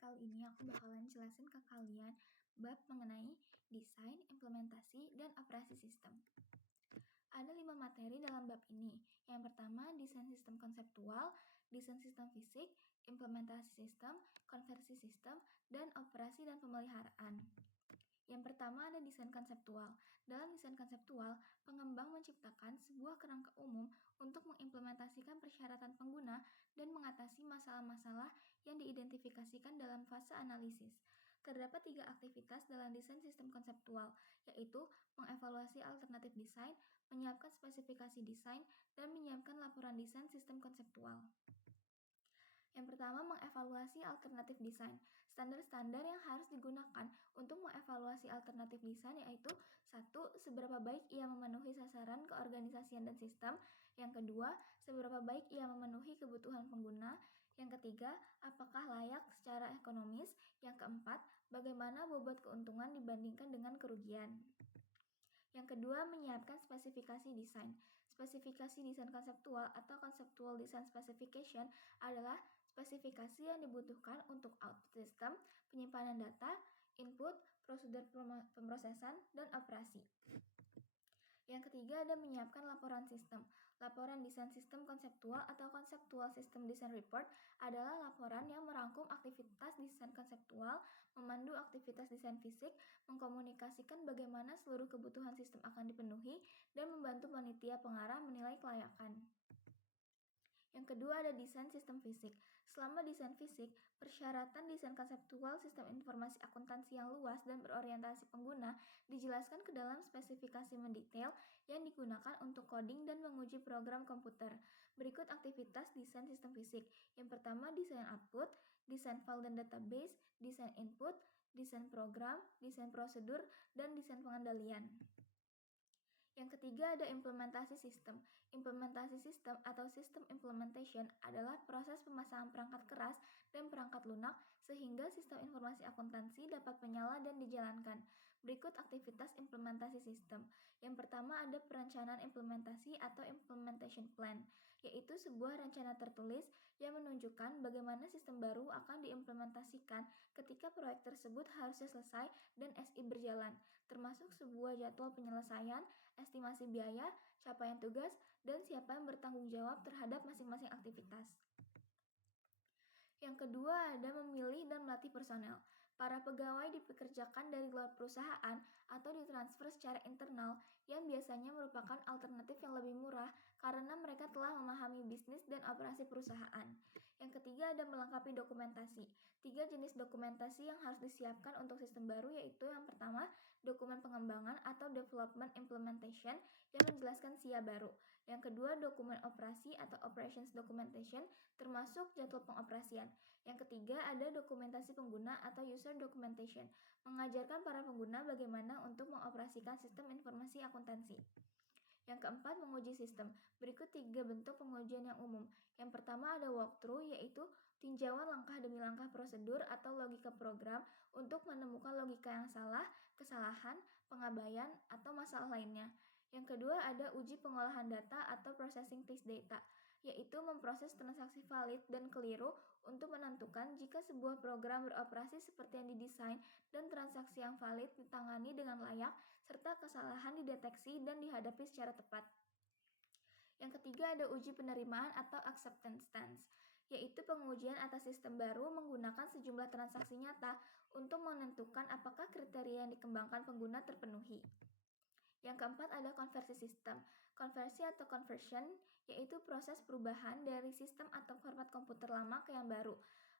kali ini aku bakalan jelasin ke kalian bab mengenai desain, implementasi, dan operasi sistem. Ada 5 materi dalam bab ini. Yang pertama, desain sistem konseptual, desain sistem fisik, implementasi sistem, konversi sistem, dan operasi dan pemeliharaan. Yang pertama ada desain konseptual. Dalam desain konseptual, pengembang menciptakan sebuah kerangka umum untuk mengimplementasikan persyaratan pengguna dan mengatasi masalah-masalah yang diidentifikasikan dalam fase analisis. Terdapat 3 aktivitas dalam desain sistem konseptual, yaitu mengevaluasi alternatif desain, menyiapkan spesifikasi desain, dan menyiapkan laporan desain sistem konseptual. Yang pertama, mengevaluasi alternatif desain. Standar-standar yang harus digunakan untuk mengevaluasi alternatif desain yaitu 1. Seberapa baik ia memenuhi sasaran keorganisasian dan sistem. Yang kedua, seberapa baik ia memenuhi kebutuhan pengguna. Yang ketiga, apakah layak secara ekonomis. Yang keempat, bagaimana bobot keuntungan dibandingkan dengan kerugian. Yang kedua, menyiapkan spesifikasi desain. Spesifikasi desain konseptual atau conceptual design specification adalah spesifikasi yang dibutuhkan untuk output sistem, penyimpanan data, input, prosedur pemrosesan, dan operasi. Yang ketiga ada menyiapkan laporan sistem. Laporan desain sistem konseptual atau conceptual system design report adalah laporan yang merangkum aktivitas desain konseptual, memandu aktivitas desain fisik, mengkomunikasikan bagaimana seluruh kebutuhan sistem akan dipenuhi, dan membantu panitia pengarah menilai kelayakan. Yang kedua ada desain sistem fisik. Selama desain fisik, persyaratan desain konseptual sistem informasi akuntansi yang luas dan berorientasi pengguna dijelaskan ke dalam spesifikasi mendetail yang digunakan untuk coding dan menguji program komputer. Berikut aktivitas desain sistem fisik. Yang pertama, desain output, desain file dan database, desain input, desain program, desain prosedur, dan desain pengendalian. Yang ketiga ada implementasi sistem. Implementasi sistem atau system implementation adalah proses pemasangan perangkat keras dan perangkat lunak sehingga sistem informasi akuntansi dapat menyala dan dijalankan. Berikut aktivitas implementasi sistem. Yang pertama ada perencanaan implementasi atau implementation plan, yaitu sebuah rencana tertulis yang menunjukkan bagaimana sistem baru akan diimplementasikan ketika proyek tersebut harusnya selesai dan SI berjalan, termasuk sebuah jadwal penyelesaian, estimasi biaya, capaian tugas, dan siapa yang bertanggung jawab terhadap masing-masing aktivitas. Yang kedua ada memilih dan melatih personel. Para pegawai dipekerjakan dari luar perusahaan atau ditransfer secara internal yang biasanya merupakan alternatif yang lebih murah karena mereka telah memahami bisnis dan operasi perusahaan. Yang ketiga ada melengkapi dokumentasi. 3 jenis dokumentasi yang harus disiapkan untuk sistem baru yaitu yang pertama, dokumen pengembangan atau development implementation yang menjelaskan SIA baru. Yang kedua, dokumen operasi atau operations documentation termasuk jadwal pengoperasian. Yang ketiga ada dokumentasi pengguna atau user documentation, mengajarkan para pengguna bagaimana untuk mengoperasikan sistem informasi akuntansi. Yang keempat, menguji sistem. Berikut 3 bentuk pengujian yang umum. Yang pertama ada walkthrough, yaitu tinjauan langkah demi langkah prosedur atau logika program untuk menemukan logika yang salah, kesalahan, pengabaian, atau masalah lainnya. Yang kedua ada uji pengolahan data atau processing test data, yaitu memproses transaksi valid dan keliru untuk menentukan jika sebuah program beroperasi seperti yang didesain dan transaksi yang valid ditangani dengan layak, serta kesalahan dideteksi dan dihadapi secara tepat. Yang ketiga ada uji penerimaan atau acceptance test, yaitu pengujian atas sistem baru menggunakan sejumlah transaksi nyata untuk menentukan apakah kriteria yang dikembangkan pengguna terpenuhi. Yang keempat ada konversi sistem. Konversi atau conversion yaitu proses perubahan dari sistem atau format komputer lama ke yang baru.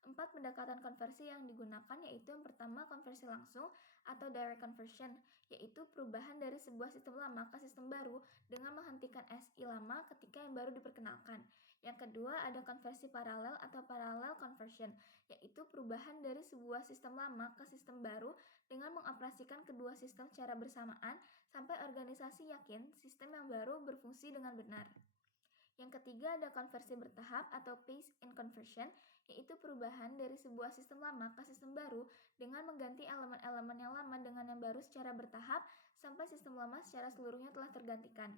4 pendekatan konversi yang digunakan yaitu yang pertama konversi langsung atau direct conversion, yaitu perubahan dari sebuah sistem lama ke sistem baru dengan menghentikan SI lama ketika yang baru diperkenalkan. Yang kedua ada konversi paralel atau parallel conversion, yaitu perubahan dari sebuah sistem lama ke sistem baru dengan mengoperasikan kedua sistem secara bersamaan sampai organisasi yakin sistem yang baru berfungsi dengan benar. Yang ketiga ada konversi bertahap atau phase in conversion, yaitu perubahan dari sebuah sistem lama ke sistem baru dengan mengganti elemen-elemen yang lama dengan yang baru secara bertahap sampai sistem lama secara seluruhnya telah tergantikan.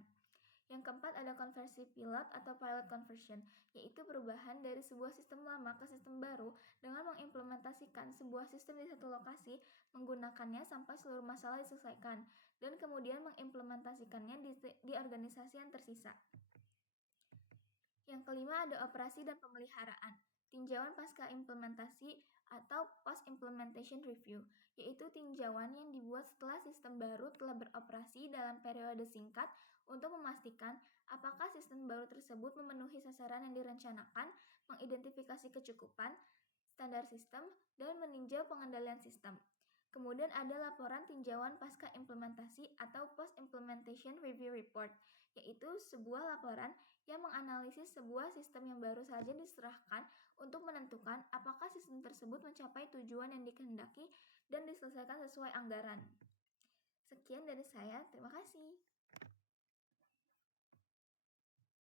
Yang keempat ada konversi pilot atau pilot conversion, yaitu perubahan dari sebuah sistem lama ke sistem baru dengan mengimplementasikan mengoperasikan sebuah sistem di satu lokasi, menggunakannya sampai seluruh masalah diselesaikan, dan kemudian mengimplementasikannya di organisasi yang tersisa. Yang kelima ada operasi dan pemeliharaan. Tinjauan pasca implementasi atau post implementation review, yaitu tinjauan yang dibuat setelah sistem baru telah beroperasi dalam periode singkat untuk memastikan apakah sistem baru tersebut memenuhi sasaran yang direncanakan, mengidentifikasi kecukupan, standar sistem, dan meninjau pengendalian sistem. Kemudian ada laporan tinjauan pasca implementasi atau post implementation review report, yaitu sebuah laporan yang menganalisis sebuah sistem yang baru saja diserahkan untuk menentukan apakah sistem tersebut mencapai tujuan yang dikehendaki dan diselesaikan sesuai anggaran. Sekian dari saya, terima kasih.